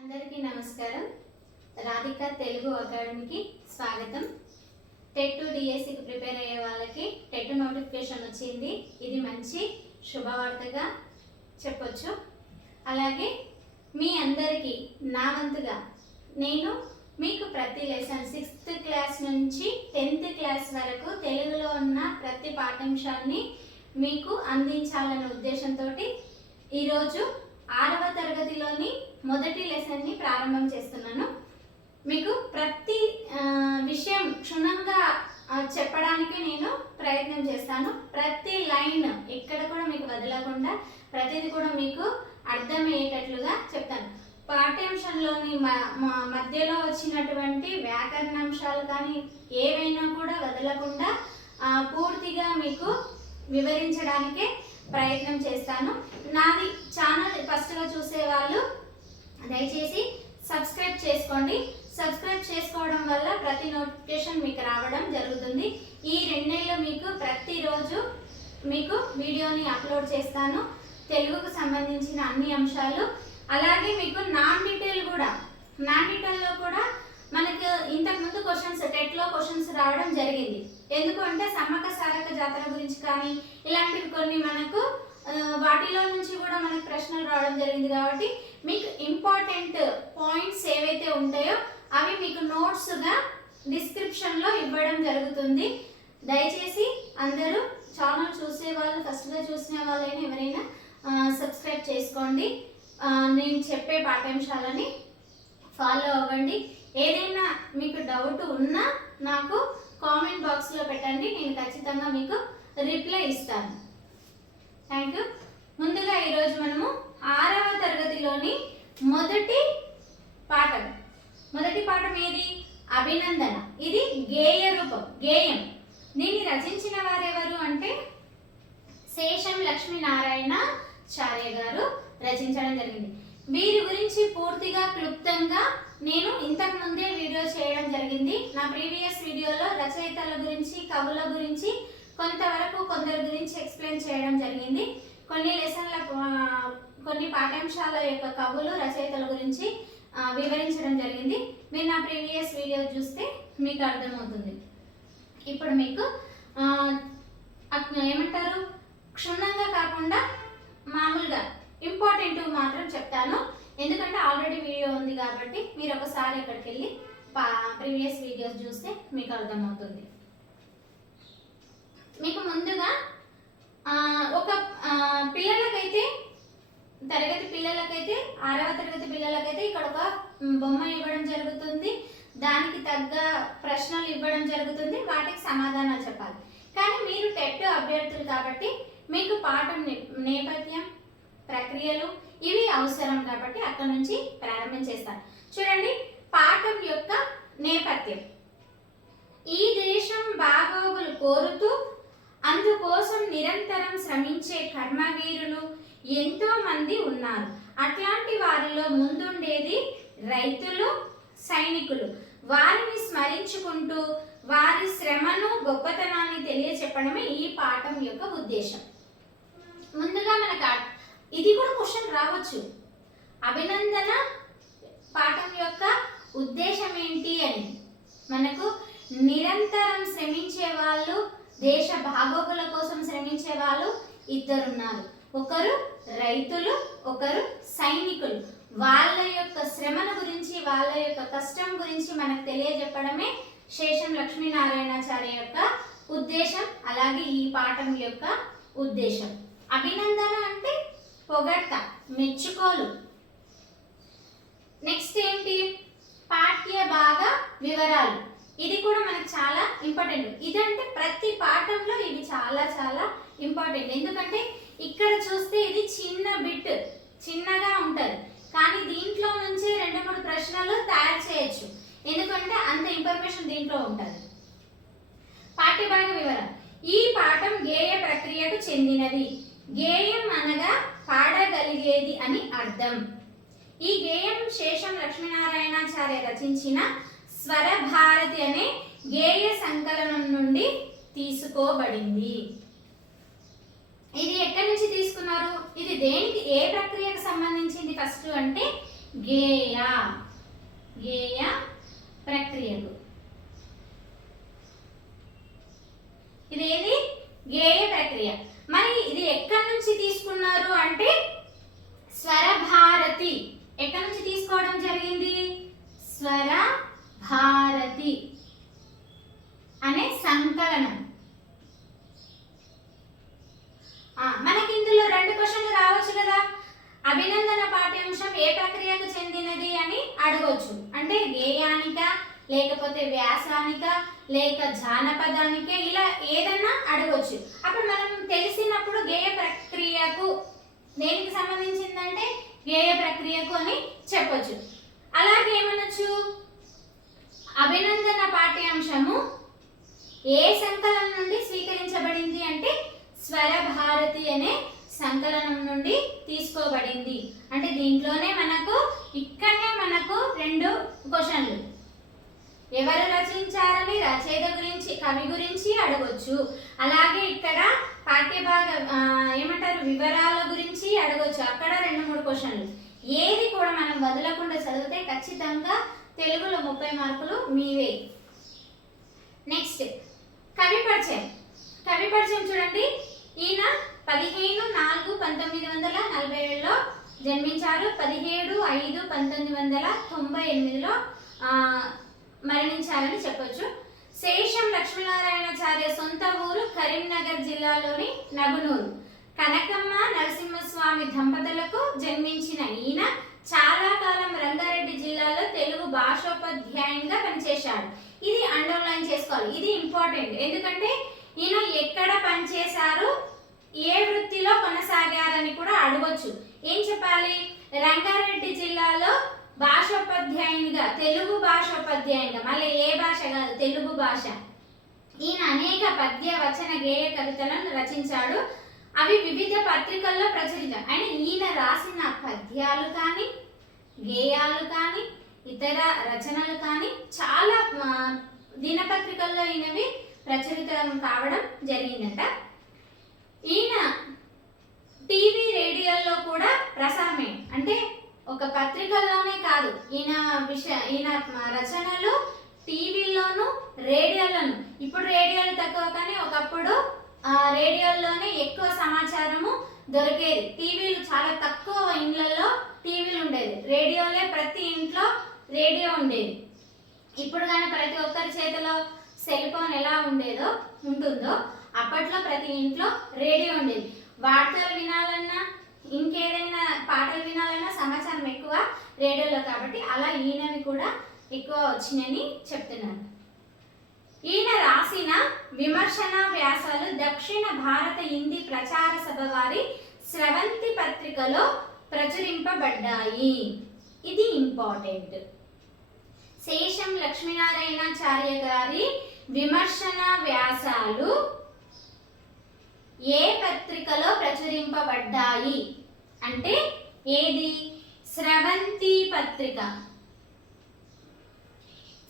అందరికీ నమస్కారం. రాధిక తెలుగు అకాడమీకి స్వాగతం. టెట్ డిఎస్సికి ప్రిపేర్ అయ్యే వాళ్ళకి టెట్ నోటిఫికేషన్ వచ్చింది. ఇది మంచి శుభవార్తగా చెప్పొచ్చు. అలాగే మీ అందరికీ నా వంతుగా నేను మీకు ప్రతి లెసన్ 6th క్లాస్ నుంచి 10th క్లాస్ వరకు తెలుగులో ఉన్న ప్రతి పాఠ్యాంశాన్ని మీకు అందించాలనే ఉద్దేశంతో ఈరోజు 6వ తరగతిలోని మొదటి లెసన్ని ప్రారంభం చేస్తున్నాను. మీకు ప్రతి విషయం క్షుణ్ణంగా చెప్పడానికి నేను ప్రయత్నం చేస్తాను. ప్రతి లైన్ ఎక్కడ కూడా మీకు వదలకుండా ప్రతిది కూడా మీకు అర్థమయ్యేటట్లుగా చెప్తాను. పాఠ్యాంశంలోని మధ్యలో వచ్చినటువంటి వ్యాకరణాంశాలు కానీ ఏవైనా కూడా వదలకుండా పూర్తిగా మీకు వివరించడానికే ప్రయత్నం చేస్తాను. నాది ఛానల్ ఫస్ట్గా చూసే వాళ్ళు దయచేసి సబ్స్క్రైబ్ చేసుకోండి. సబ్స్క్రైబ్ చేసుకోవడం వల్ల ప్రతి నోటిఫికేషన్ మీకు రావడం జరుగుతుంది. ఈ 2 నెలలు మీకు ప్రతిరోజు మీకు వీడియోని అప్లోడ్ చేస్తాను, తెలుగుకు సంబంధించిన అన్ని అంశాలు. అలాగే మీకు నాన్ డీటెయిల్లో కూడా మనకు ఇంతకుముందు క్వశ్చన్స్ టెట్లో క్వశ్చన్స్ రావడం జరిగింది. ఎందుకు అంటే సమ్మక్క సారక్క జాతర గురించి కానీ ఇలాంటివి కొన్ని మనకు వాటిలో నుంచి కూడా మనకు ప్రశ్నలు రావడం జరిగింది. కాబట్టి మీకు ఇంపార్టెంట్ పాయింట్స్ ఏవైతే ఉంటాయో అవి మీకు నోట్స్గా డిస్క్రిప్షన్లో ఇవ్వడం జరుగుతుంది. దయచేసి అందరూ ఛానల్ చూసే వాళ్ళు ఫస్ట్గా చూసిన వాళ్ళైనా ఎవరైనా సబ్స్క్రైబ్ చేసుకోండి. నేను చెప్పే పాఠ్యాంశాలని ఫాలో అవ్వండి. ఏదైనా మీకు డౌట్ ఉన్నా నాకు కామెంట్ బాక్స్లో పెట్టండి, నేను ఖచ్చితంగా మీకు రిప్లై ఇస్తాను. Thank you. ముందుగా ఈరోజు మనము 6వ తరగతిలోని మొదటి పాఠం ఏది? అభినందన. ఇది గేయ రూపం, గేయం. దీన్ని రచించిన వారెవరు అంటే శేషం లక్ష్మీనారాయణాచార్య గారు రచించడం జరిగింది. వీరి గురించి పూర్తిగా క్లుప్తంగా నేను ఇంతకు ముందే వీడియో చేయడం జరిగింది. నా ప్రీవియస్ వీడియోలో రచయితల గురించి, కవుల గురించి కొందరి గురించి ఎక్స్ప్లెయిన్ చేయడం జరిగింది. కొన్ని పాఠ్యాంశాల యొక్క కవులు, రచయితల గురించి వివరించడం జరిగింది. మీరు నా ప్రీవియస్ వీడియో చూస్తే మీకు అర్థమవుతుంది. ఇప్పుడు మీకు ఏమంటారు, క్షుణ్ణంగా కాకుండా మామూలుగా ఇంపార్టెంట్ మాత్రం చెప్తాను. ఎందుకంటే ఆల్రెడీ వీడియో ఉంది కాబట్టి మీరు ఒకసారి ఇక్కడికి వెళ్ళి ప్రీవియస్ వీడియోస్ చూస్తే మీకు అర్థమవుతుంది. మీకు ముందుగా ఒక పిల్లలకైతే 6వ తరగతి పిల్లలకైతే ఇక్కడ ఒక బొమ్మ ఇవ్వడం జరుగుతుంది. దానికి తగ్గ ప్రశ్నలు ఇవ్వడం జరుగుతుంది. వాటికి సమాధానాలు చెప్పాలి. కానీ మీరు టెట్ అభ్యర్థులు కాబట్టి మీకు పాఠం నేపథ్యం, ప్రక్రియలు ఇవి అవసరం కాబట్టి అక్కడ నుంచి ప్రారంభం చేస్తాను. చూడండి, పాఠం యొక్క నేపథ్యం. ఈ దేశం బాగోగులు కోరుతూ అందుకోసం నిరంతరం శ్రమించే కర్మవీరులు ఎంతో మంది ఉన్నారు. అట్లాంటి వారిలో ముందుండేది రైతులు, సైనికులు. వారిని స్మరించుకుంటూ వారి శ్రమను, గొప్పతనాన్ని తెలియచెప్పడమే ఈ పాఠం యొక్క ఉద్దేశం. ముందుగా మనకు ఇది కూడా క్వశ్చన్ రావచ్చు. అభినందన పాఠం యొక్క ఉద్దేశం ఏంటి అని. మనకు నిరంతరం శ్రమించే వాళ్ళు, దేశ బాగోగుల కోసం శ్రమించే వాళ్ళు ఇద్దరున్నారు. ఒకరు రైతులు, ఒకరు సైనికులు. వాళ్ళ యొక్క శ్రమను గురించి, వాళ్ళ యొక్క కష్టం గురించి మనకు తెలియజెప్పడమే శేషం లక్ష్మీనారాయణాచార్య యొక్క ఉద్దేశం. అలాగే ఈ పాఠం యొక్క ఉద్దేశం. అభినందన అంటే పొగడ్త, మెచ్చుకోలు. నెక్స్ట్ ఏంటి? పాఠ్య భాగ వివరాలు. ఇది కూడా మనకు చాలా ఇంపార్టెంట్. ఇదంటే ప్రతి పాఠంలో ఇవి చాలా చాలా ఇంపార్టెంట్. ఎందుకంటే ఇక్కడ చూస్తే ఇది చిన్న బిట్, చిన్నగా ఉంటుంది. కానీ దీంట్లో నుంచి 2-3 ప్రశ్నలు తయారు చేయొచ్చు. ఎందుకంటే అంత ఇన్ఫర్మేషన్ దీంట్లో ఉంటుంది. పాఠ్యభాగ వివరాలు. ఈ పాఠం గేయ ప్రక్రియకు చెందినది. గేయం అనగా పాడగలిగేది అని అర్థం. ఈ గేయం శేషం లక్ష్మీనారాయణాచార్య రచించిన స్వరభారతి అనే గేయ సంకలనం నుండి తీసుకోబడింది. ఇది ఎక్కడి నుంచి తీసుకున్నారు? ఇది దేనికి, ఏ ప్రక్రియకు సంబంధించింది ఫస్ట్ అంటే గేయ గేయ ప్రక్రియకు. ఇదేది గేయ ప్రక్రియ. మరి ఇది ఎక్కడి నుంచి తీసుకున్నారు అంటే స్వరభారతి. ఎక్కడి నుంచి తీసుకోవడం జరిగింది? స్వరభారతి అనే సంకలనం. మనకి ఇందులో 2 క్వశ్చన్లు రావచ్చు కదా. అభినందన పాఠ్యాంశం ఏ ప్రక్రియకు చెందినది అని అడగవచ్చు. అంటే గేయానిక, లేకపోతే వ్యాసానిక, లేక జానపదానిక, ఇలా ఏదన్నా అడగవచ్చు. అప్పుడు మనం తెలిసినప్పుడు గేయ ప్రక్రియకు దేనికి సంబంధించిందంటే గేయ ప్రక్రియకు అని చెప్పొచ్చు. అలాగే ఏమనొచ్చు, అభినందన పాఠ్యాంశము ఏ సంకలనం నుండి స్వీకరించబడింది అంటే స్వరభారతి అనే సంకలనం నుండి తీసుకోబడింది. అంటే దీంట్లోనే ఇక్కడనే మనకు 2 క్వశ్చన్లు. ఎవరు రచించారని రచయిత గురించి, కవి గురించి అడగొచ్చు. అలాగే ఇక్కడ పాఠ్యభాగ వివరాల గురించి అడగొచ్చు. అక్కడ 2-3 క్వశ్చన్లు. ఏది కూడా మనం వదలకుండా చదివితే ఖచ్చితంగా తెలుగులో 30 మార్కులు మీవే. నెక్స్ట్ కవి పరిచయం. కవి పరిచయం చూడండి. ఈయన 15/4/1947లో జన్మించారు. 17/5/1998లో మరణించారని చెప్పొచ్చు. శేషం లక్ష్మీనారాయణాచార్య సొంత ఊరు కరీంనగర్ జిల్లాలోని నగునూరు. కనకమ్మ నరసింహస్వామి దంపతులకు జన్మించిన ఈయన చాలా కాలం రంగారెడ్డి జిల్లాలో తెలుగు భాషోపాధ్యాయునిగా పనిచేశాడు. ఇది అండర్లైన్ చేసుకోవాలి. ఇది ఇంపార్టెంట్. ఎందుకంటే ఈయన ఎక్కడ పనిచేశారు, ఏ వృత్తిలో కొనసాగారని కూడా అడగొచ్చు. ఏం చెప్పాలి? రంగారెడ్డి జిల్లాలో భాషోపాధ్యాయునిగా, తెలుగు భాషోపాధ్యాయునిగా, మళ్ళీ ఏ భాష కాదు, తెలుగు భాష. ఈయన అనేక పద్య, వచన, గేయ కవితలను రచించాడు. అవి వివిధ పత్రికల్లో ప్రచురితం. అయినా ఈయన రాసిన పద్యాలు కానీ, గేయాలు కానీ, ఇతర రచనలు కానీ చాలా దినపత్రికల్లో ఈయనవి ప్రచురితం కావడం జరిగిందట. ఈయన టీవీ, రేడియోల్లో కూడా ప్రసారమే. అంటే ఒక పత్రికల్లోనే కాదు, ఈయన రచనలు టీవీల్లోను, రేడియోలోను. ఇప్పుడు రేడియోలు తక్కువ, కానీ ఒకప్పుడు రేడియోల్లోనే ఎక్కువ సమాచారము దొరికేది. టీవీలు చాలా తక్కువ ఇండ్లలో టీవీలు ఉండేది. రేడియోలే ప్రతి ఇంట్లో రేడియో ఉండేది. ఇప్పుడు కానీ ప్రతి ఒక్కరి చేతిలో సెల్ ఫోన్ ఎలా ఉంటుందో అప్పట్లో ప్రతి ఇంట్లో రేడియో ఉండేది. వార్తలు వినాలన్నా, ఇంకేదైనా పాటలు వినాలన్నా సమాచారం ఎక్కువ రేడియోలో. కాబట్టి అలా ఈయనవి కూడా ఎక్కువ వచ్చినాయని చెప్తున్నారు. ఈయన రాసిన విమర్శన వ్యాసాలు దక్షిణ భారత హిందీ ప్రచార సభ వారి స్రవంతి పత్రికలో ప్రచురింపబడ్డాయి. ఇది ఇంపార్టెంట్. శేషం లక్ష్మీనారాయణాచార్య గారి విమర్శన వ్యాసాలు ఏ పత్రికలో ప్రచురింపబడ్డాయి అంటే ఏది? స్రవంతి పత్రిక.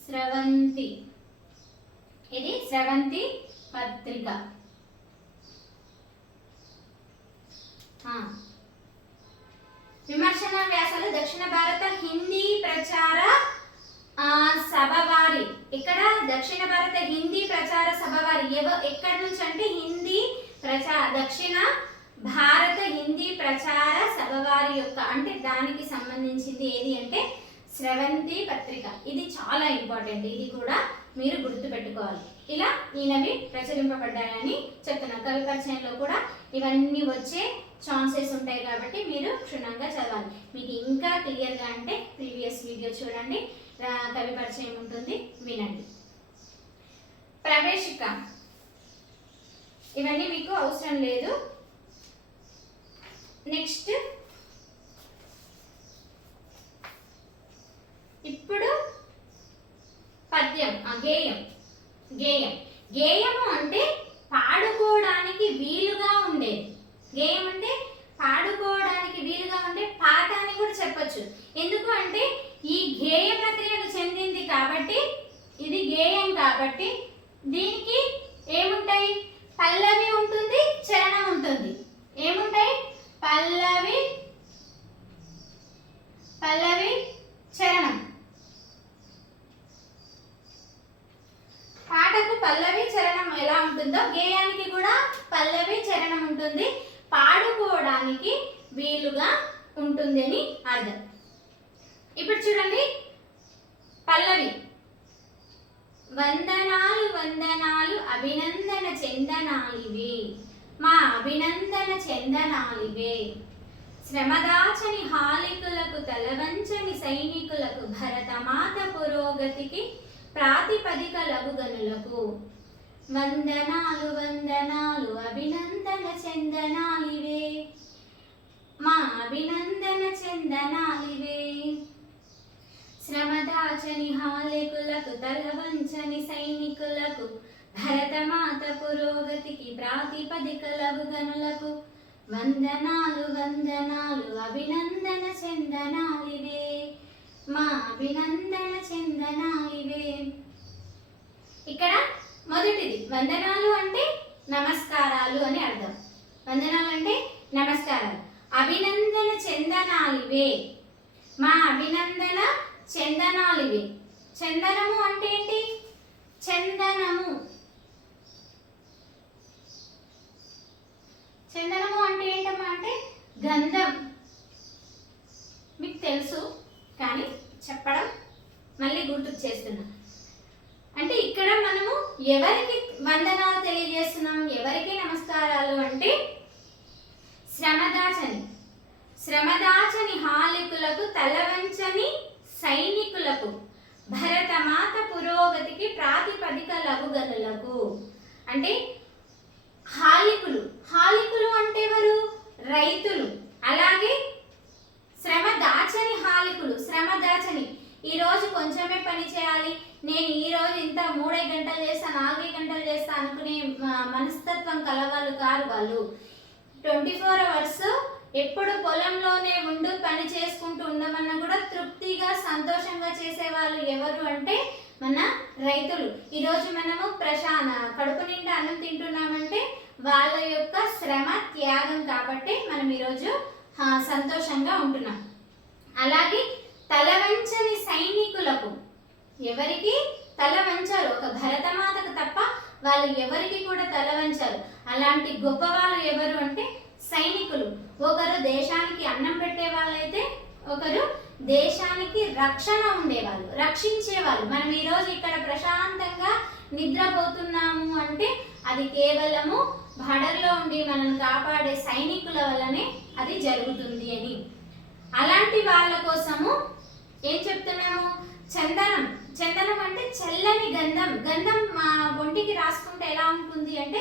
స్రవంతి, ఇది స్రవంతి పత్రిక. విమర్శన వ్యాసాలు దక్షిణ భారత హిందీ ప్రచార సభ వారి. ఇక్కడ దక్షిణ భారత హిందీ ప్రచార సభ వారి ఎక్కడి నుంచి అంటే దక్షిణ భారత హిందీ ప్రచార సభ వారి యొక్క, అంటే దానికి సంబంధించింది ఏది అంటే స్రవంతి పత్రిక. ఇది చాలా ఇంపార్టెంట్. ఇది కూడా మీరు గుర్తుపెట్టుకోవాలి. ఇలా ఈయనవి ప్రచురింపబడ్డాయని చెప్తున్నారు. కవి పరిచయంలో కూడా ఇవన్నీ వచ్చే ఛాన్సెస్ ఉంటాయి కాబట్టి మీరు క్షుణ్ణంగా చదవాలి. మీకు ఇంకా క్లియర్గా అంటే ప్రీవియస్ వీడియో చూడండి, కవి పరిచయం ఉంటుంది, వినండి. ప్రవేశిక ఇవన్నీ మీకు అవసరం లేదు. నెక్స్ట్ ఇప్పుడు పద్యం, గేయము అంటే పాడుకోవడానికి వీలుగా ఉండేది. గేయం అంటే పాడుకోవడానికి వీలుగా ఉండే పాట అని కూడా చెప్పొచ్చు. ఎందుకు అంటే ఈ గేయ ప్రక్రియకు చెందింది కాబట్టి, ఇది గేయం కాబట్టి దీనికి ఏముంటాయి? పల్లవి ఉంటుంది, చరణం ఉంటుంది. ఏముంటాయి? పల్లవి చరణం. పాటకు పల్లవి చరణం ఎలా ఉంటుందో గేయానికి కూడా పల్లవి చరణం ఉంటుంది. పాడుకోవడానికి వీలుగా ఉంటుంది అని అర్థం. ఇప్పుడు చూడండి పల్లవి. వందనాలు వందనాలు అభినందన చందనాలివే, మా అభినందన చందనాలివే. శ్రమదాచని హాలికులకు తలవంచని సైనికులకు భరతమాత పురోగతికి ప్రాతిపదిక లఘుగనులకు. వందనాలు వందనాలు అభినందన చందనాలివే, మా అభినందన చందనాలివే. శ్రమదాచని హాలికులకు తలవంచని సైనికులకు భరతమాత పురోగతికి ప్రాతిపదిక లఘుగనులకు. వందనాలు వందనాలు అభినందన చందనాలివే, మా అభినందన చందనాలివే. ఇక్కడ మొదటిది వందనాలు అంటే నమస్కారాలు అని అర్థం. వందనాలు అంటే నమస్కారాలు. అభినందన చందనాలివే, మా అభినందన చందనాలివే. చందనము అంటే ఏంటి? చందనము. చందనము అంటే ఏంటమ్మా అంటే గంధం. మీకు తెలుసు కానీ చెప్పడం మళ్ళీ గుర్తుకు చేస్తున్నా. అంటే ఇక్కడ మనము ఎవరికి వందనాలు తెలియజేస్తున్నాం, ఎవరికి నమస్కారాలు అంటే శ్రమదాచని హాలికులకు తలవంచని సైనికులకు భరతమాత పురోగతికి ప్రాతిపదిక లఘుగనులకు. అంటే హాలికులు అంటే ఎవరు? రైతులు. అలాగే శ్రమ దాచని హాలికులు. శ్రమ దాచని ఈరోజు కొంచెమే పని చేయాలి, నేను ఈరోజు ఇంత 3 గంటలు చేస్తా 4 గంటలు చేస్తా అనుకునే మనస్తత్వం కలవాళ్ళు కారు వాళ్ళు. 24 అవర్స్ ఎప్పుడు పొలంలోనే ఉండు పని చేసుకుంటూ ఉండమన్నా కూడా తృప్తిగా సంతోషంగా చేసేవాళ్ళు ఎవరు అంటే మన రైతులు. ఈరోజు మనము కడుపు నిండా అన్నం తింటున్నామంటే వాళ్ళ యొక్క శ్రమ త్యాగం కాబట్టి మనం ఈరోజు సంతోషంగా ఉంటున్నాం. అలాగే తలవంచని సైనికులకు, ఎవరికి తల వంచారు? ఒక భరతమాతకు తప్ప వాళ్ళు ఎవరికి కూడా తల వంచారు. అలాంటి గొప్ప వాళ్ళు ఎవరు అంటే సైనికులు. ఒకరు దేశానికి అన్నం పెట్టే వాళ్ళైతే ఒకరు దేశానికి రక్షణ ఉండేవాళ్ళు, రక్షించేవాళ్ళు. మనం ఈరోజు ఇక్కడ ప్రశాంతంగా నిద్రపోతున్నాము అంటే అది కేవలము బార్డర్లో ఉండి మనల్ని కాపాడే సైనికుల వల్లనే అది జరుగుతుంది అని. అలాంటి వాళ్ళ కోసము ఏం చెప్తున్నాము? చందనం అంటే చల్లని గంధం. గంధం మా ఒంటికి రాసుకుంటే ఎలా ఉంటుంది అంటే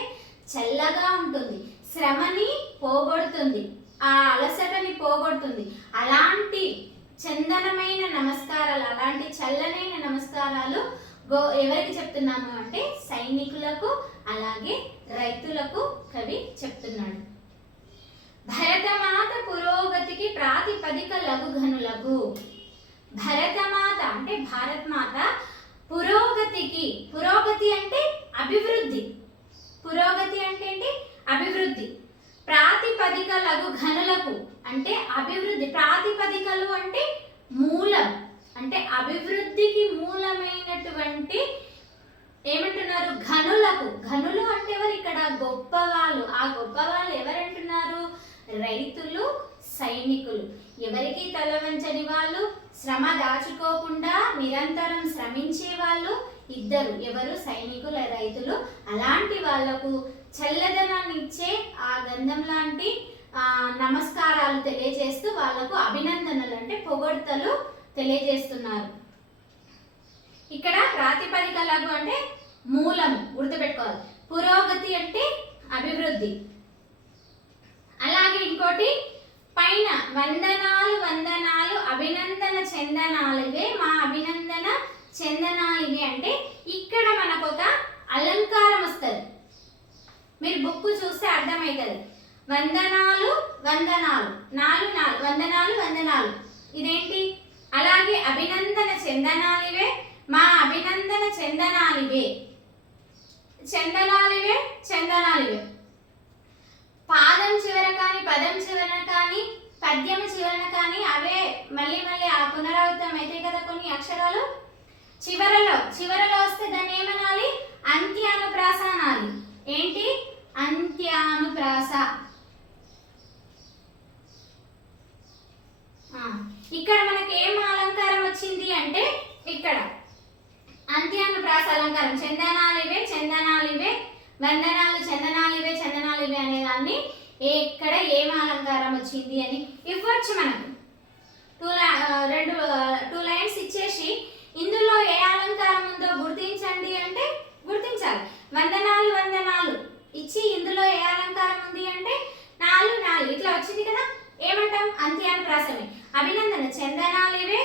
చల్లగా ఉంటుంది, శ్రమని పోగొడుతుంది, ఆ అలసటని పోగొడుతుంది. అలాంటి చందనమైన నమస్కారాలు, అలాంటి చల్లనైన నమస్కారాలు ఎవరికి చెప్తున్నాము అంటే సైనికులకు, అలాగే రైతులకు కవి చెప్తున్నాడు. భరతమాత పురోగతికి ప్రాతిపదిక లఘుగనులకు. భరతమాత అంటే భారత్ మాత పురోగతికి, పురోగతి అంటే అభివృద్ధి, పురోగతి అంటే ఏంటి? అభివృద్ధి. ప్రాతిపదిక లఘుగనులకు అంటే అభివృద్ధి. ప్రాతిపదికలు అంటే మూలం, అంటే అభివృద్ధికి మూలమైనటువంటి ఏమంటున్నారు? ఘనులకు. ఘనులు అంటే ఎవరు? ఇక్కడ గొప్పవాళ్ళు. ఆ గొప్పవాళ్ళు ఎవరంటున్నారు? రైతులు, సైనికులు. ఎవరికి తల వంచని వాళ్ళు, శ్రమ దాచుకోకుండా నిరంతరం శ్రమించే వాళ్ళు ఇద్దరు. ఎవరు? సైనికుల, రైతులు. అలాంటి వాళ్లకు చల్లదనాన్ని ఇచ్చే ఆ గంధం లాంటి నమస్కారాలు తెలియజేస్తూ వాళ్లకు అభినందనలు అంటే పొగడ్తలు తెలియజేస్తున్నారు. ఇక్కడ ప్రాతిపదిక లఘు అంటే మూలం, గుర్తుపెట్టుకోవాలి. పురోగతి అంటే అభివృద్ధి. అలాగే ఇంకోటి పైన వందనాలు వందనాలు అభినందన చందనాలివే, మా అభినందన చందనాలివే అంటే ఇక్కడ మనకు ఒక అలంకారం వస్తుంది. మీరు బుక్ చూస్తే అర్థమవుతుంది. వందనాలు వందనాలు, వందనాలు వందనాలు, ఇదేంటి? అలాగే అభినందన చందనాలివే, మా అభినందన చందనాలివే. చందనాలివే, చందనాలివే. పాదం చివర కానీ, పదం చివరన కానీ, పద్యం చివరన కానీ అవే మళ్ళీ మళ్ళీ ఆ పునరావృతం అయితే కదా పదాలు చివరలో వస్తే దాన్ని ఏమనాలి? అంత్యానుప్రాస అనాలి. ఏంటి? అంత్యానుప్రాస. ఇక్కడ మనకి ఏం అలంకారం వచ్చింది అంటే ఇక్కడ అంత్యానుప్రాస అలంకారం. చందనాలివే చందనాలివే, వందనాలు చందనాలివే చందనాలివే అనే దాన్ని ఇక్కడ ఏం అలంకారం వచ్చింది అని ఇవ్వచ్చు. మనకు టూ లైన్స్ ఇచ్చేసి ఇందులో ఏ అలంకారం ఉందో గుర్తించండి అంటే గుర్తించాలి. వందనాలు వందనాలు ఇచ్చి ఇందులో ఏ అలంకారం ఉంది అంటే నాలుగు ఇట్లా వచ్చింది కదా, ఏమంటాం? అంత్యానుప్రాసమే. అభినందన చందనాలివే,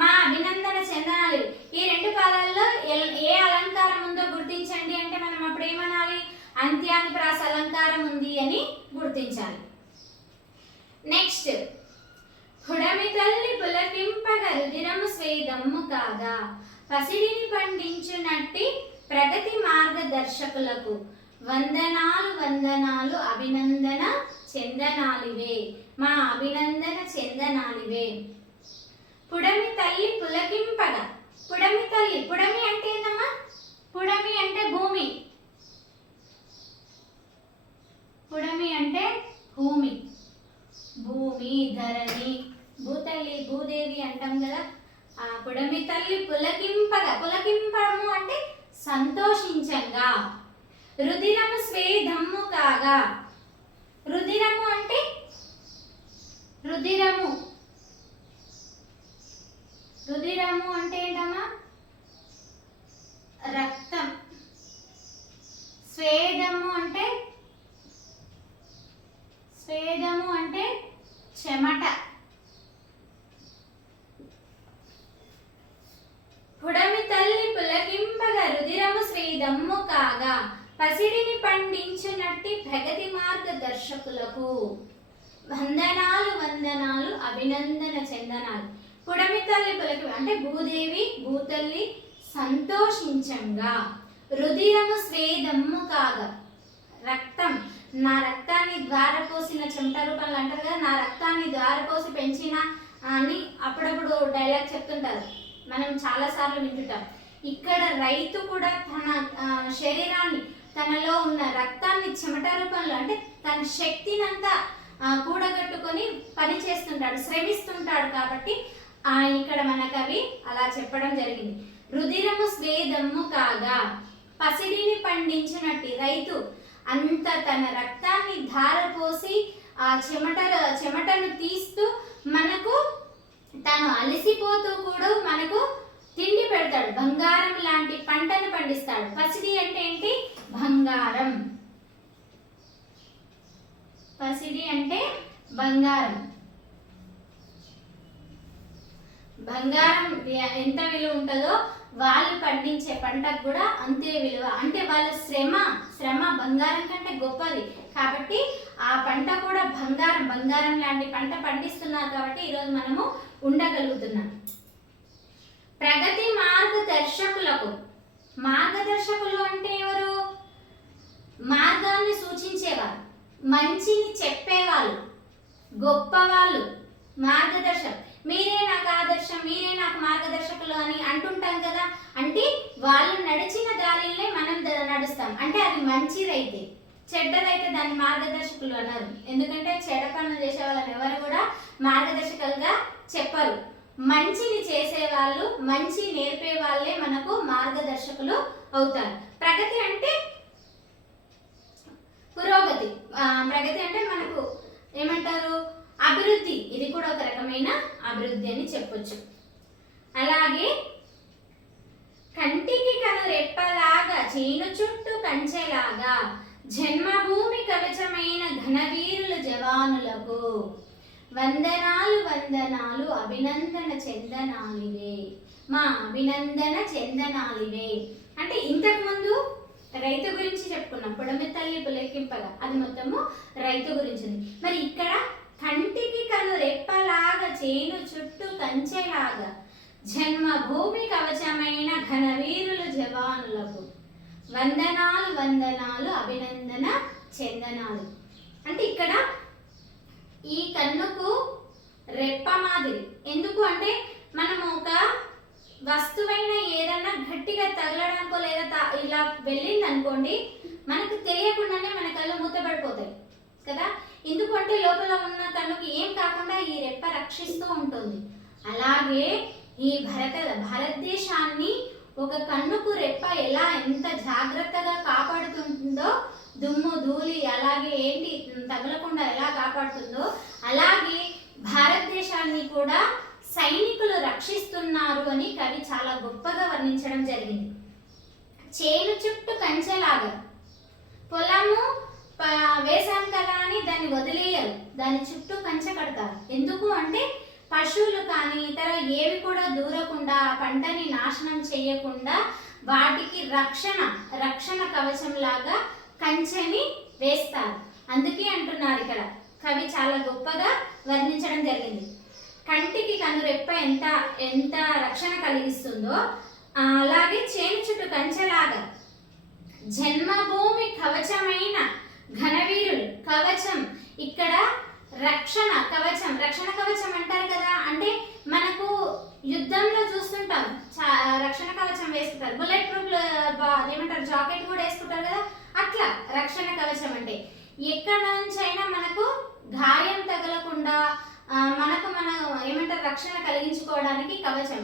మా అభినందన చందనాలివే. ఈ రెండు పదాల్లో ఏ అలంకారం ఉందో గుర్తించండి అంటే మనం అప్పుడు ఏమనాలి? అంత్యానుప్రాస అలంకారం ఉంది అని గుర్తించాలి. నెక్స్ట్, పుడమి తల్లి పులకింపగ రుధిరము స్వేదమ్ము కాగా పసిడిని పండించునట్టి ప్రగతి మార్గదర్శకులకు వందనాలు వందనాలు అభినందన చందనాలివే, మా అభినందన చందనాలివే. పుడమి తల్లి పులకింపగ. పుడమి తల్లి, పుడమి అంటే ఏందమ్మా? పుడమి అంటే భూమి. పుడమి అంటే భూమి, భూమి ధరణి, భూతల్లి భూదేవి అంటాం కదా. ఆ పుడమి తల్లి పులకింపగ, పులకింపము అంటే సంతోషించంగా. రుధిరము స్వేదమ్ము కాగా, రుధిరము అంటే రుధిరము అంటే ఏంటమ్మా? రక్తం. స్వేదము అంటే చెమట. పుడమి తల్లి పులకింపగ రుధిరము స్వేదమ్ము కాగా పసిడిని పండించునట్టి ప్రగతి మార్గదర్శకులకు వందనాలు వందనాలు అభినందన చందనాలు. పుడమి తల్లి పులకి అంటే భూదేవి భూతల్లి సంతోషించంగా. రుధిరము స్వేదమ్ము కాగా, రక్తం, నా రక్తాన్ని ద్వారపోసిన చెమట రూపంలో అంటారు కదా, నా రక్తాన్ని ద్వారపోసి పెంచిన అని అప్పుడప్పుడు డైలాగ్ చెప్తుంటారు, మనం చాలాసార్లు వింటుంటాం. ఇక్కడ రైతు కూడా తన శరీరాన్ని, తనలో ఉన్న రక్తాన్ని చెమట రూపంలో అంటే తన శక్తినంతా కూడగట్టుకొని పని చేస్తుంటాడు, శ్రమిస్తుంటాడు. కాబట్టి ఇక్కడ మనకు అవి అలా చెప్పడం జరిగింది. రుధిరము స్వేదమ్ము కాగా పసిడిని పండించినట్టు రైతు అంత తన రక్తాన్ని ధారపోసి ఆ చెమటను తీస్తూ మనకు తను అలసిపోతూ కూడా మనకు తిండి పెడతాడు, బంగారం లాంటి పంటను పండిస్తాడు. పసిడి అంటే ఏంటి? బంగారం. పసిడి అంటే బంగారం. బంగారం ఎంత విలువ ఉంటుందో వాళ్ళు పండించే పంటకు కూడా అంతే విలువ. అంటే వాళ్ళ శ్రమ బంగారం కంటే గొప్పది. కాబట్టి ఆ పంట కూడా బంగారం లాంటి పంట పండిస్తున్నారు. కాబట్టి ఈరోజు మనము ఉండగలుగుతున్నాం. ప్రగతి మార్గదర్శకులకు, మార్గదర్శకులు అంటే ఎవరు? మార్గాన్ని సూచించేవారు, మంచిని చెప్పేవాళ్ళు, గొప్పవాళ్ళు. మార్గదర్శకులు, మీరే నాకు ఆదర్శం, మీరే నాకు మార్గదర్శకులు అని అంటుంటాం కదా. అంటే వాళ్ళు నడిచిన దారిలో మనం నడుస్తాం. అంటే అది మంచిదైతే, చెడ్డదైతే దాన్ని మార్గదర్శకులు అన్నారు. ఎందుకంటే చెడ్డ పనులు చేసే వాళ్ళని ఎవరు కూడా మార్గదర్శకులుగా చెప్పరు. మంచిని చేసేవాళ్ళు, మంచి నేర్పే వాళ్ళే మనకు మార్గదర్శకులు అవుతారు. ప్రగతి అంటే పురోగతి, ప్రగతి అంటే మనకు ఏమంటారు? అభివృద్ధి. ఇది కూడా ఒక రకమైన అభివృద్ధి అని చెప్పొచ్చు. అలాగే కంటికి కను రెప్పలాగా చేను చుట్టూ కంచెలాగా జన్మభూమి కవచమైన ఘనవీరుల జవానులకు వందనాలు వందనాలు అభినందన చందనాలివే, మా అభినందన చందనాలివే. అంటే ఇంతకు ముందు రైతు గురించి చెప్పుకున్నాం, పుడమి తల్లి పులకింపగా, అది మొత్తము రైతు గురించి. మరి ఇక్కడ కంటికి కను రెప్పలాగా చేను చుట్టూ కంచెలాగా జన్మభూమి కవచమైన ఘనవీరుల జవానులకు వందనాలు వందనాలు అభినందన చందనాలు. అంటే ఇక్కడ ఈ కన్నుకు రెప్ప మాదిరి. ఎందుకు అంటే మనము ఒక వస్తువైన ఏదన్నా గట్టిగా తగలడానికో లేదా ఇలా వెళ్ళింది అనుకోండి, మనకు తెలియకుండానే మన కళ్ళు మూతపడిపోతాయి కదా. ఎందుకంటే లోపల ఉన్న కన్నుకి ఏం కాకుండా ఈ రెప్ప రక్షిస్తూ ఉంటుంది. అలాగే ఈ భారతదేశాన్ని ఒక కన్నుకు రెప్ప ఎంత జాగ్రత్తగా కాపాడుతుందో, దుమ్ము ధూళి అలాగే ఏంటి తగలకుండా ఎలా కాపాడుతుందో, అలాగే భారతదేశాన్ని కూడా సైనికులు రక్షిస్తున్నారు అని కవి చాలా గొప్పగా వర్ణించడం జరిగింది. చేను చుట్టూ కంచెలాగా, పొలము వేసాం కదా అని దాన్ని వదిలేయరు, దాని చుట్టూ కంచె కడతారు. ఎందుకు అంటే పశువులు కానీ ఇతర ఏవి కూడా దూరకుండా, పంటని నాశనం చేయకుండా వాటికి రక్షణ కవచం లాగా కంచెని వేస్తారు. అందుకే అంటున్నారు ఇక్కడ కవి చాలా గొప్పగా వర్ణించడం జరిగింది. కంటికి కనురెప్ప ఎంత రక్షణ కలిగిస్తుందో, అలాగే చేను చుట్టూ కంచెలాగా జన్మభూమి కవచమైన ఘనవీరులు. కవచం ఇక్కడ రక్షణ కవచం అంటారు కదా. అంటే మనకు యుద్ధంలో చూస్తుంటాం రక్షణ కవచం వేసుకుంటారు, బుల్లెట్ ప్రూఫ్ ఏమంటారు జాకెట్ కూడా వేసుకుంటారు కదా. అట్లా రక్షణ కవచం అంటే ఎక్కడ నుంచైనా మనకు గాయం తగలకుండా మనకు ఏమంటారు రక్షణ కలిగించుకోవడానికి కవచం,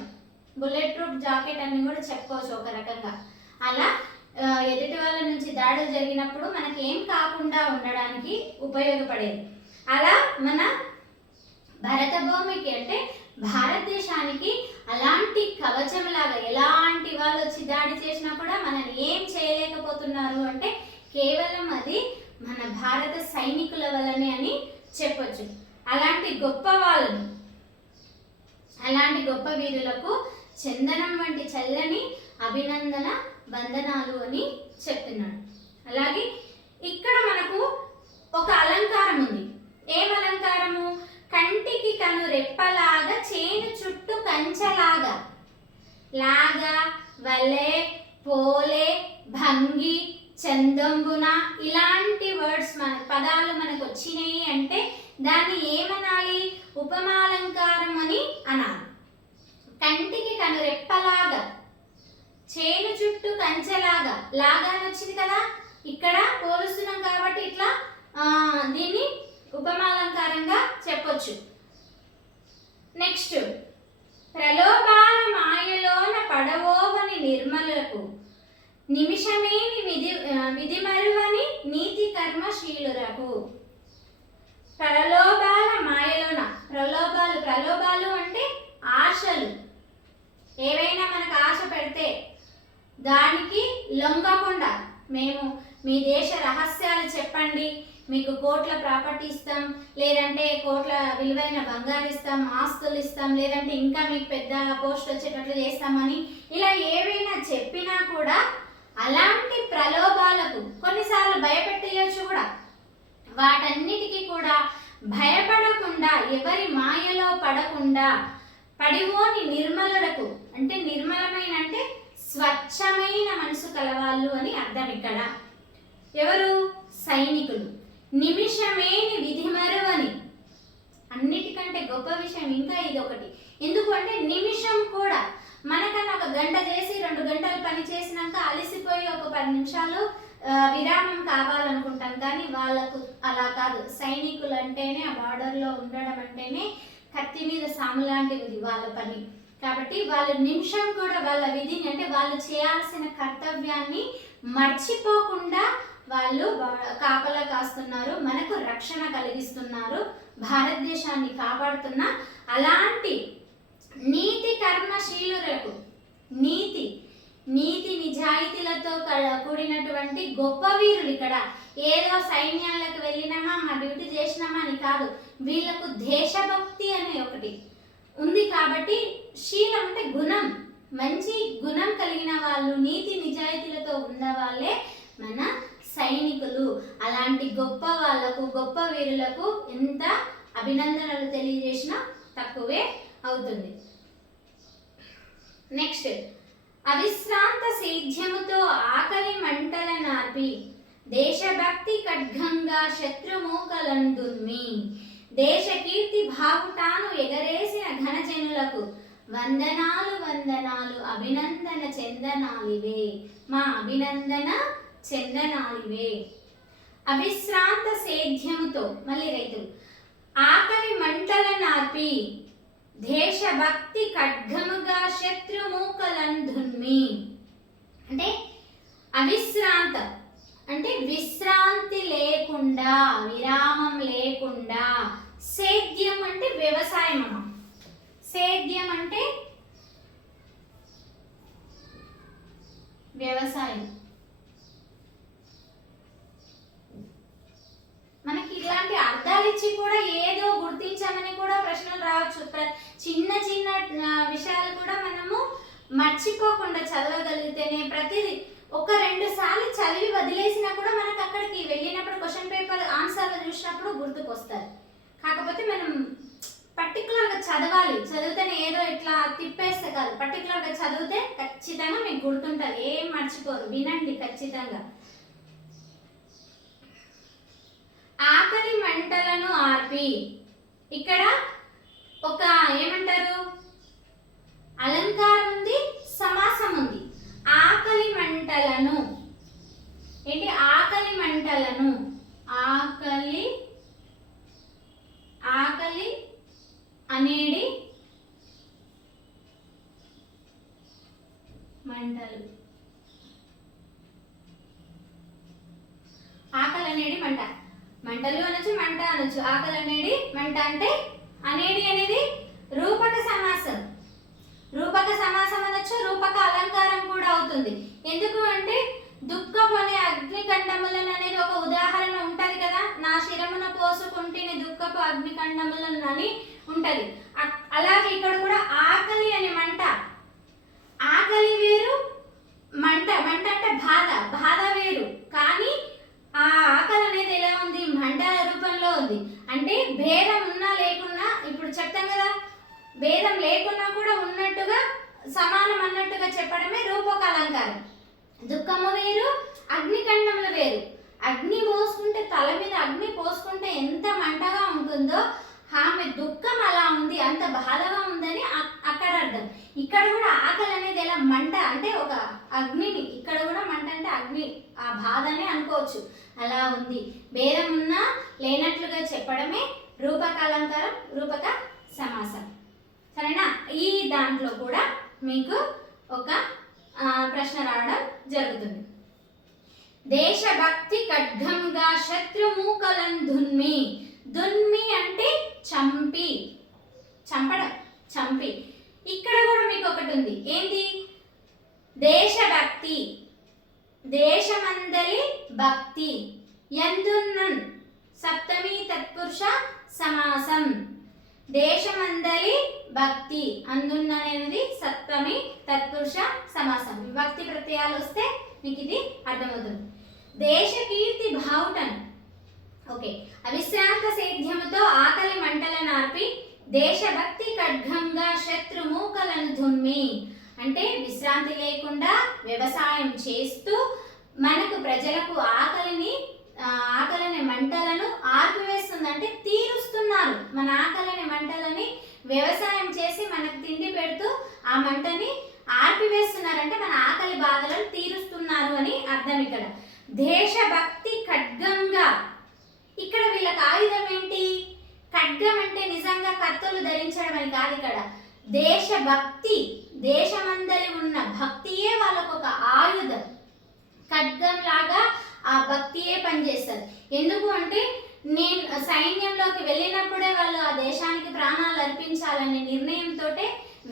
బుల్లెట్ ప్రూఫ్ జాకెట్ అని కూడా చెప్పుకోవచ్చు ఒక రకంగా. అలా ఎదుటి వాళ్ళ నుంచి దాడులు జరిగినప్పుడు మనకి ఏం కాకుండా ఉండడానికి ఉపయోగపడేది. అలా మన భరతభూమికి అంటే భారతదేశానికి అలాంటి కవచంలాగా ఎలాంటి వాళ్ళు వచ్చి దాడి చేసినా కూడా మనల్ని ఏం చేయలేకపోతున్నారు అంటే కేవలం అది మన భారత సైనికుల వల్లనే అని చెప్పొచ్చు. అలాంటి గొప్ప వాళ్ళను, అలాంటి గొప్ప వీరులకు చందనం వంటి చల్లని అభినందన వందనాలు అని చెప్తున్నాడు. అలాగే ఇక్కడ మనకు ఒక అలంకారం ఉంది. ఏం అలంకారము? కంటికి కను రెప్పలాగా చేను చుట్టూ కంచెలాగా, లాగా, వలె, పోలే, భంగి, చందంబున ఇలాంటి వర్డ్స్ పదాలు మనకు వచ్చినాయి అంటే దాన్ని ఏమనాలి? ఉపమాలంకారం అని అనాలి. కంటికి కను రెప్పలాగా, చేను చుట్టూ కంచెలాగా, లాగా వచ్చింది కదా ఇక్కడ పోలుస్తున్నాం కాబట్టి ఇట్లా దీన్ని ఉపమాలంకారంగా చెప్పొచ్చు. నెక్స్ట్, ప్రలోభాల మాయలోన పడవోవని నిర్మలకు నిమిషమేమి విధిమరువని నీతి కర్మశీలురకు. ప్రలోభాల మాయలోన, ప్రలోభాలు అంటే ఆశలు. ఏవైనా మనకు ఆశ పెడితే దానికి లొంగకుండా, మేము మీ దేశ రహస్యాలు చెప్పండి, మీకు కోట్ల ప్రాపర్టీ ఇస్తాం, లేదంటే కోట్ల విలువైన బంగారు ఇస్తాం, ఆస్తులు ఇస్తాం, లేదంటే ఇంకా మీకు పెద్ద పోస్ట్ వచ్చేటట్లు చేస్తామని ఇలా ఏవైనా చెప్పినా కూడా అలాంటి ప్రలోభాలకు కొన్నిసార్లు భయపెట్టేయచ్చు కూడా. వాటన్నిటికీ కూడా భయపడకుండా, ఎవరి మాయలో పడకుండా పడివోని నిర్మలులకు, అంటే నిర్మలమైన అంటే స్వచ్ఛమైన మనసు కలవాళ్ళు అని అర్థం. ఇక్కడ ఎవరు? సైనికులు. నిమిషమేని విధిమరువని, అన్నిటికంటే గొప్ప విషయం ఇంకా ఇది ఒకటి. ఎందుకంటే నిమిషం కూడా మనకన్నా ఒక గంట చేసి 2 గంటలు పని చేసినాక అలసిపోయి ఒక 10 నిమిషాలు విరామం కావాలనుకుంటాం, కానీ వాళ్ళకు అలా కాదు. సైనికులు అంటేనే ఆ బార్డర్లో ఉండడం అంటేనే కత్తి మీద సాము లాంటిది వాళ్ళ పని. కాబట్టి వాళ్ళు నిమిషం కూడా వాళ్ళ విధిని, అంటే వాళ్ళు చేయాల్సిన కర్తవ్యాన్ని మర్చిపోకుండా వాళ్ళు కాపలా కాస్తున్నారు, మనకు రక్షణ కలిగిస్తున్నారు, భారతదేశాన్ని కాపాడుతున్న అలాంటి నీతి కర్మశీలులకు, నీతి నిజాయితీలతో కూడినటువంటి గొప్ప వీరులు. ఇక్కడ ఏదో సైన్యాలకు వెళ్ళినామా మా డ్యూటీ చేసినామా అని కాదు, వీళ్ళకు దేశభక్తి అనే ఒకటి ఉంది. కాబట్టి శీలం అంటే గుణం, మంచి గుణం కలిగిన వాళ్ళు, నీతి నిజాయితీలతో ఉన్న వాళ్ళే మన సైనికులు. అలాంటి గొప్ప వాళ్ళకు, గొప్ప వీరులకు ఎంత అభినందనలు తెలియజేసినా తక్కువే అవుతుంది. నెక్స్ట్, అవిశ్రాంత సేద్యముతో ఆకలి మంటల నార్పి దేశభక్తి ఖడ్గంగా శత్రుమూకలందుమ్మి దేశ కీర్తి భావుటాను ఎగరేసిన ఘనజనులకు వందనాలు వందనాలు అభినందన చందనాలివే, మా అభినందన చందనాలివే. అవిశ్రాంత సేద్యముతో, మళ్ళీ రైతులు, ఆకలి మంటల నార్పి, దేశభక్తి ఖడ్గముగా శత్రుమూకలంధున్మి. అంటే అవిశ్రాంత అంటే విశ్రాంతి లేకుండా, విరామం లేకుండా. సేద్యం అంటే వ్యవసాయం అమ్మ. సేద్యం అంటే వ్యవసాయం. మనకి ఇలాంటి అర్థాలు ఇచ్చి కూడా ఏదో గుర్తించామని కూడా ప్రశ్నలు రావచ్చు. చిన్న చిన్న విషయాలు కూడా మనము మర్చిపోకుండా చదవగలిగితేనే, ప్రతిదీ ఒక 2 సార్లు చదివి వదిలేసినా కూడా మనకు అక్కడికి వెళ్ళినప్పుడు క్వశ్చన్ పేపర్ ఆన్సర్లు చూసినప్పుడు గుర్తుకొస్తారు. కాకపోతే మనం పర్టికులర్గా చదవాలి. చదివితేనే ఏదో ఇట్లా తిప్పేస్తే కాదు, పర్టికులర్గా చదివితే ఖచ్చితంగా మీకు గుర్తుంటుంది, ఏం మర్చిపోరు. వినండి ఖచ్చితంగా. ఆకలి మంటలను ఆర్పి, ఇక్కడ ఒక ఏమంటారు అలంకారం ఉంది, సమాసం ఉంది. ఆకలి మంటలను ఏంటి? ఆకలి మంటలను, ఆకలి ఆకలి అనేది మంటలు, ఆకలి అనేది మంట, మంటలు అనొచ్చు, మంట అనొచ్చు. ఆకలి అనేది మంట అంటే అనేది రూపక సమాసం. రూపక సమాసం అనొచ్చు, రూపక అలంకారం కూడా అవుతుంది. ఎందుకు అంటే దుఃఖపు అనే అగ్నికండములను అనేది ఒక ఉదాహరణ ఉంటది కదా. నా శిరమున పోసుకుంటేనే దుఃఖపు అగ్నికండములను అని ఉంటది. అలాగే ఇక్కడ కూడా ఆకలి అనే మంట, ఆకలి వేరు, మంట మంట అంటే బాధ, బాధ వేరు. కానీ ఆ ఆకలి అనేది ఎలా ఉంది? మంట రూపంలో ఉంది. అంటే భేదం ఉన్నా లేకున్నా, ఇప్పుడు చెప్తాం కదా, భేదం లేకున్నా కూడా ఉన్నట్టుగా సమానం అన్నట్టుగా చెప్పడమే రూపక అలంకారం. దుఃఖము వేరు, అగ్నికండములు వేరు. అగ్ని పోసుకుంటే, తల మీద అగ్ని పోసుకుంటే ఎంత మంటగా ఉంటుందో, ఆమె దుఃఖం అలా ఉంది, అంత బాధగా ఉందని అక్కడ అర్థం. ఇక్కడ కూడా ఆకలి అనేది ఎలా మంట అంటే ఒక అగ్నిని, ఇక్కడ కూడా మంట అంటే అగ్ని, ఆ బాధనే అనుకోవచ్చు. అలా ఉంది. భేదం ఉన్నా లేనట్లుగా చెప్పడమే రూపక అలంకారం, రూపక సమాసం. సరేనా? ఈ దాంట్లో కూడా మీకు ఒక ప్రశ్న రావడం జరుగుతుంది. దేశభక్తి ఖడ్గంగా శత్రుమూకలంధున్మి. దున్మి అంటే చంపి, చంపడం, చంపి. ఇక్కడ కూడా మీకు ఒకటి ఉంది. ఏంటి? దేశభక్తి, దేశమందలి భక్తి, యందున్నన్ సప్తమి తత్పురుష సమాసం. దేశమందలి భక్తి, అందున్న అనేది సప్తమి తత్పురుష సమాసం. విభక్తి ప్రత్యయాలు వస్తే మీకు ఇది అర్థమవుతుంది. దేశ కీర్తి బావుటన్. ఓకే. అవిశ్రాంత సేద్యముతో ఆకలి మంటల నార్పి, దేశభక్తి ఖడ్గంగా శత్రుమూకలను దుమ్మి. అంటే విశ్రాంతి లేకుండా వ్యవసాయం చేస్తూ మనకు ప్రజలకు ఆకలిని మంటలను ఆర్పివేస్తుంది. అంటే తీరుస్తున్నారు. మన ఆకలిని మంటలని వ్యవసాయం చేసి మనకు తిండి పెడుతూ ఆ మంటని ఆర్పివేస్తున్నారు. అంటే మన ఆకలి బాధలను తీరుస్తున్నారు అని అర్థం. ఇక్కడ దేశభక్తి ఖడ్గంగా, ఇక్కడ వీళ్ళకి ఆయుధం ఏంటి? ఖడ్గం అంటే నిజంగా కత్తులు ధరించడం అని కాదు. ఇక్కడ దేశభక్తి, దేశమందరి ఉన్న భక్తియే వాళ్ళకు ఒక ఆయుధం. ఖడ్గం లాగా ఆ భక్తియే పనిచేస్తారు. ఎందుకు అంటే నేను సైన్యంలోకి వెళ్ళినప్పుడే వాళ్ళు ఆ దేశానికి ప్రాణాలు అర్పించాలనే నిర్ణయంతో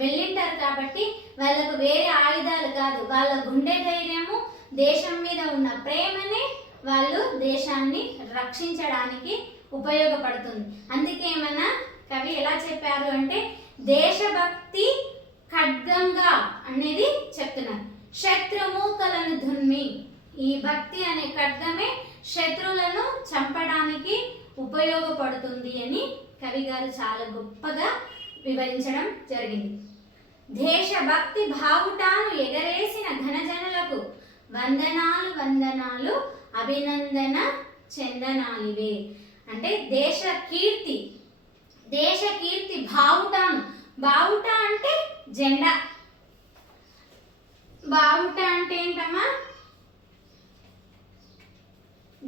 వెళ్ళింటారు. కాబట్టి వాళ్ళకు వేరే ఆయుధాలు కాదు, వాళ్ళ గుండె ధైర్యము, దేశం మీద ఉన్న ప్రేమనే వాళ్ళు దేశాన్ని రక్షించడానికి ఉపయోగపడుతుంది. అందుకే మన కవి ఎలా చెప్పారు అంటే దేశభక్తి ఖడ్గంగా అనేది చెప్తున్నారు. శత్రుమూకలను దున్మి. ఈ భక్తి అనే ఖడ్గమే శత్రువులను చంపడానికి ఉపయోగపడుతుంది అని కవి గారు చాలా గొప్పగా వివరించడం జరిగింది. దేశభక్తి భావుటాను ఎగరేసిన ఘనజనులకు వందనాలు వందనాలు అభినందన చందనాలివే. అంటే దేశ కీర్తి భావుటాను. బావుట అంటే జెండా. బావుట అంటే ఏంటమ్మా?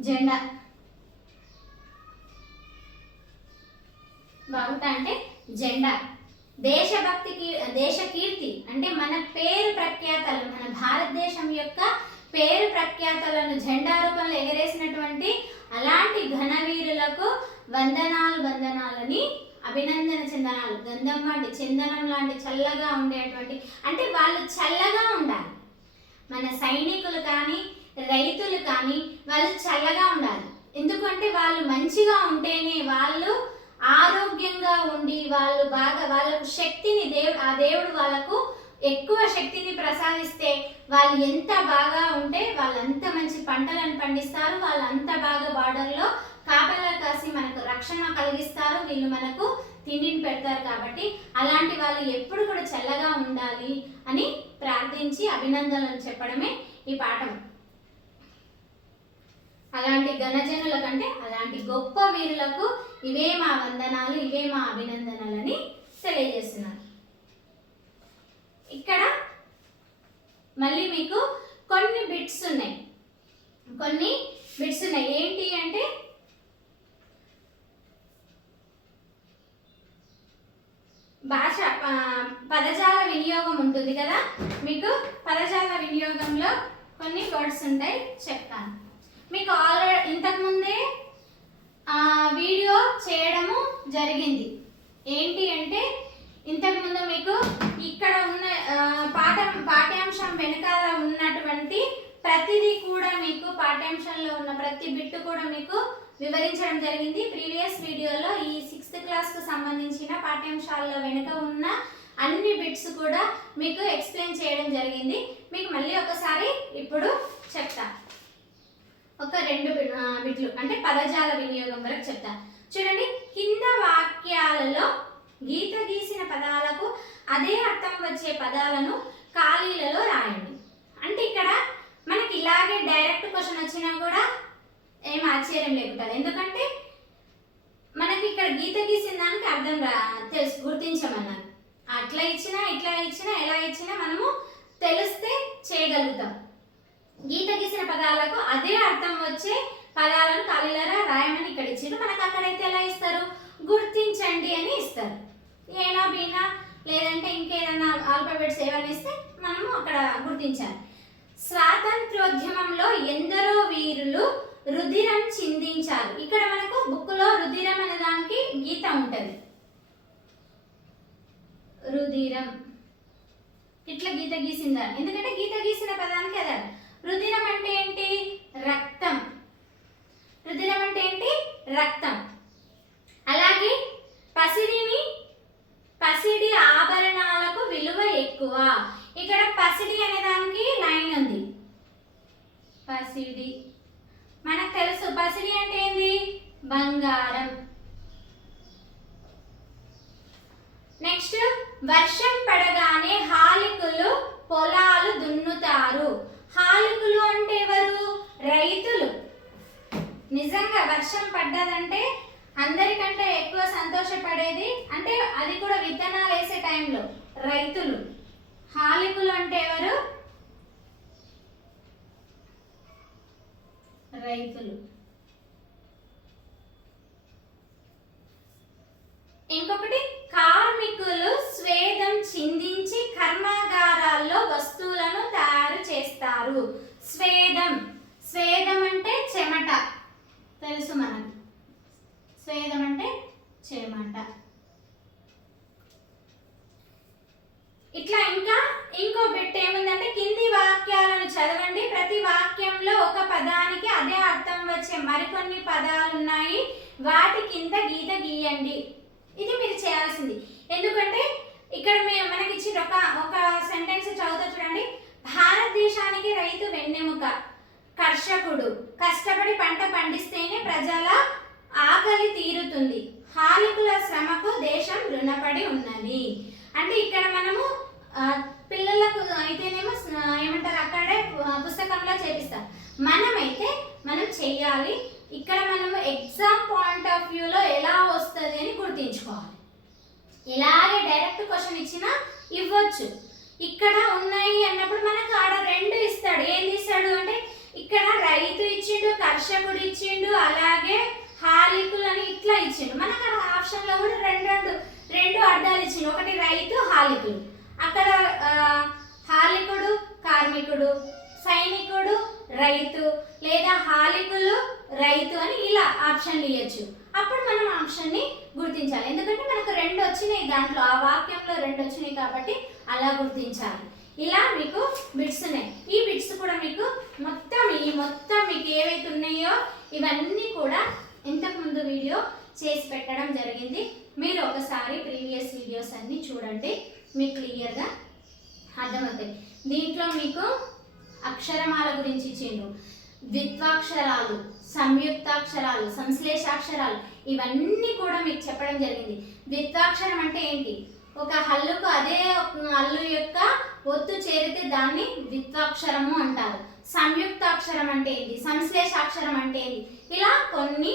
జెండా. బావుట అంటే జెండా. దేశభక్తికి దేశ కీర్తి అంటే మన పేరు ప్రఖ్యాతలు, మన భారతదేశం యొక్క పేరు ప్రఖ్యాతలను జెండా రూపంలో ఎగరేసినటువంటి అలాంటి ఘనవీరులకు వందనాలని అభినందన చందనాలు. గంధం లాంటి చందనం లాంటి చల్లగా ఉండేటువంటి, అంటే వాళ్ళు చల్లగా ఉండాలి. మన సైనికులు కానీ రైతులు కానీ వాళ్ళు చల్లగా ఉండాలి. ఎందుకంటే వాళ్ళు మంచిగా ఉంటేనే, వాళ్ళు ఆరోగ్యంగా ఉండి వాళ్ళు బాగా వాళ్ళకు శక్తిని ఆ దేవుడు వాళ్ళకు ఎక్కువ శక్తిని ప్రసాదిస్తే వాళ్ళు ఎంత బాగా ఉంటే వాళ్ళంత మంచి పంటలను పండిస్తారు. వాళ్ళు అంత బాగా బార్డర్లో కాపలా కాసి మనకు రక్షణ కలిగిస్తారు. వీళ్ళు మనకు తిండిని పెడతారు. కాబట్టి అలాంటి వాళ్ళు ఎప్పుడు కూడా చల్లగా ఉండాలి అని ప్రార్థించి అభినందనలు చెప్పడమే ఈ పాఠం. అలాంటి ఘనజనుల కంటే అలాంటి గొప్ప వీరులకు ఇవే మా వందనాలు, ఇవే మా అభినందనలని తెలియజేస్తున్నారు. ఇక్కడ మళ్ళీ మీకు కొన్ని బిట్స్ ఉన్నాయి. ఏంటి అంటే భాష పదజాల వినియోగం ఉంటుంది కదా. మీకు పదజాల వినియోగంలో కొన్ని వర్డ్స్ ఉంటాయి, చెప్తాను. మీకు ఆల్రెడీ ఇంతకుముందే వీడియో చేయడము జరిగింది. ఏంటి అంటే ఇంతకుముందు మీకు ఇక్కడ ఉన్న పాఠ్యాంశం వెనకాల ఉన్నటువంటి ప్రతిదీ కూడా మీకు పాఠ్యాంశంలో ఉన్న ప్రతి బిట్టు కూడా మీకు వివరించడం జరిగింది. ప్రీవియస్ వీడియోలో ఈ 6th క్లాస్కు సంబంధించిన పాఠ్యాంశాల్లో వెనుక ఉన్న అన్ని బిట్స్ కూడా మీకు ఎక్స్ప్లెయిన్ చేయడం జరిగింది. మీకు మళ్ళీ ఒకసారి ఇప్పుడు చెప్తా. ఒక 2 బిట్లు అంటే పదజాల వినియోగం వరకు చెప్తా. చూడండి, కింద వాక్యాలలో గీత గీసిన పదాలకు అదే అర్థం వచ్చే పదాలను ఖాళీలలో రాయండి. అంటే ఇక్కడ మనకి ఇలాగే డైరెక్ట్ క్వశ్చన్ వచ్చినా కూడా ఏం ఆశ్చర్యం లేకుంటుంది. ఎందుకంటే మనకి ఇక్కడ గీత గీసిన దానికి అర్థం తెలుసు, గుర్తించమన్నారు. అట్లా ఇచ్చినా ఇట్లా ఇచ్చినా ఎలా ఇచ్చినా మనము తెలిస్తే చేయగలుగుతాం. గీత గీసిన పదాలకు అదే అర్థం వచ్చే పదాలను ఖాళీలలో రాయమని ఇక్కడ ఇచ్చారు. మనకు అక్కడైతే ఎలా ఇస్తారు? గుర్తించండి అని ఇస్తారు. ఏనా బీనా లేదంటే ఇంకేదైనా ఆల్ఫాబెట్స్ ఏమైనా ఇస్తే మనము అక్కడ గుర్తించాలి. స్వాతంత్రోద్యమంలో ఎందరో వీరులు రుధిరం చిందించారు. ఇక్కడ మనకు బుక్లో రుధిరం అనే దానికి గీత ఉంటుంది. రుధిరం ఇట్లా గీత గీసిందా, ఎందుకంటే గీత గీసిన పదానికి అదే. రుధిరం అంటే ఏంటి? రక్తం. రుధిరం అంటే ఏంటి? రక్తం. అలాగే పసిడి ఆభరణాలకు విలువ ఎక్కువ. ఇక్కడ పసిడి అనే దానికి లైన్ ఉంది. పసిడి మనకు తెలుసు. పసిడి అంటే ఏంది? బంగారం. నెక్స్ట్, వర్షం పడగానే హాలికులు పొలాలు దున్నుతారు. హాలికులు అంటే ఎవరు? రైతులు. నిజంగా వర్షం పడ్డదంటే అందరికంటే ఎక్కువ సంతోషపడేది, అంటే అది కూడా విత్తనాలు వేసే టైంలో, రైతులు. హాలికులు అంటే ఎవరు? రైతులు. ఇంకొకటి, కార్మికులు స్వేదం చిందించి కర్మాగారాల్లో వస్తువులను తయారు చేస్తారు. స్వేదం అంటే చెమట, తెలుసు మనకు. స్వేదం అంటే చెమట. ఇట్లా ఇంకో బిట్ ఏముందంటే, కింది వాక్యాలను చదవండి. ప్రతి వాక్యంలో ఒక పదానికి అదే అర్థం వచ్చే మరికొన్ని పదాలు ఉన్నాయి. వాటి కింద గీత గీయండి. ఇది మీరు చేయాల్సింది. ఎందుకంటే ఇక్కడ మనకి ఇచ్చిన ఒక సెంటెన్స్ చదువుతా చూడండి. భారతదేశానికి రైతు వెన్నెముక, కర్షకుడు కష్టపడి పంట పండిస్తేనే ప్రజల ఆకలి తీరుతుంది, హాలికుల శ్రమకు దేశం రుణపడి ఉన్నది. అంటే ఇక్కడ మనము పిల్లలకు అయితేనేమో ఏమంటారు, అక్కడే పుస్తకంలో చేపిస్తాం. మనం చెయ్యాలి. ఇక్కడ మనము ఎగ్జామ్ పాయింట్ ఆఫ్ వ్యూలో ఎలా వస్తుంది అని గుర్తించుకోవాలి. ఇలాగే డైరెక్ట్ క్వశ్చన్ ఇచ్చినా ఇవ్వచ్చు. ఇక్కడ ఉన్నాయి అన్నప్పుడు మనకు ఆడ 2 ఇస్తాడు. ఏంది ఇస్తాడు అంటే ఇక్కడ రైతు ఇచ్చిండు, కర్షకుడు ఇచ్చిండు, అలాగే హాలికులు అని ఇట్లా ఇచ్చిండు. మనకు అక్కడ ఆప్షన్లో కూడా రెండు అర్థాలు ఇచ్చిండు. ఒకటి రైతు, హాలికులు. అక్కడ హాలికుడు కార్మికుడు, సైనికుడు రైతు, లేదా హాలికులు రైతు అని ఇలా ఆప్షన్లు ఇవ్వచ్చు. అప్పుడు మనం ఆప్షన్ని గుర్తించాలి. ఎందుకంటే మనకు 2 వచ్చినాయి దాంట్లో, ఆ వాక్యంలో 2 వచ్చినాయి కాబట్టి అలా గుర్తించాలి. ఇలా మీకు బిట్స్ ఉన్నాయి. ఈ బిట్స్ కూడా మీకు మొత్తం మీకు ఏవైతే ఉన్నాయో ఇవన్నీ కూడా ఇంతకుముందు వీడియో చేసి పెట్టడం జరిగింది. మీరు ఒకసారి ప్రీవియస్ వీడియోస్ అన్నీ చూడండి, మీకు క్లియర్గా అర్థమవుతాయి. దీంట్లో మీకు అక్షరమాల గురించి ఇచ్చిండు, ద్విత్వాక్షరాలు, సంయుక్తాక్షరాలు, సంశ్లేషాక్షరాలు ఇవన్నీ కూడా మీకు చెప్పడం జరిగింది. ద్విత్వాక్షరం అంటే ఏంటి? ఒక హల్లుకు అదే హల్లు యొక్క ఒత్తు చేరితే దాన్ని ద్విత్వాక్షరము అంటారు. సంయుక్తాక్షరం అంటే ఏంటి? సంశ్లేషాక్షరం అంటే ఏంటి? ఇలా కొన్ని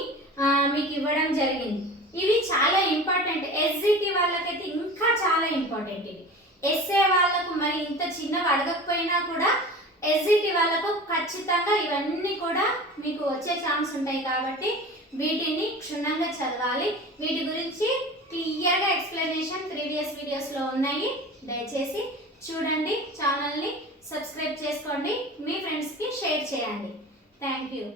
మీకు ఇవ్వడం జరిగింది. ఇవి చాలా ఇంపార్టెంట్. ఎస్జిటి వాళ్ళకైతే ఇంకా చాలా ఇంపార్టెంట్ ఇవి. ఎస్ఏ వాళ్ళకు మరి ఇంత చిన్నవి అడగకపోయినా కూడా ఎస్జిటి వాళ్ళకు ఖచ్చితంగా ఇవన్నీ కూడా మీకు వచ్చే ఛాన్స్ ఉంటాయి కాబట్టి వీటిని క్షుణ్ణంగా చదవాలి. వీటి గురించి క్లియర్గా ఎక్స్ప్లెనేషన్ ప్రీవియస్ వీడియోస్లో ఉన్నాయి. దయచేసి చూడండి, ఛానల్ని సబ్స్క్రైబ్ చేసుకోండి, మీ ఫ్రెండ్స్కి షేర్ చేయండి. Thank you.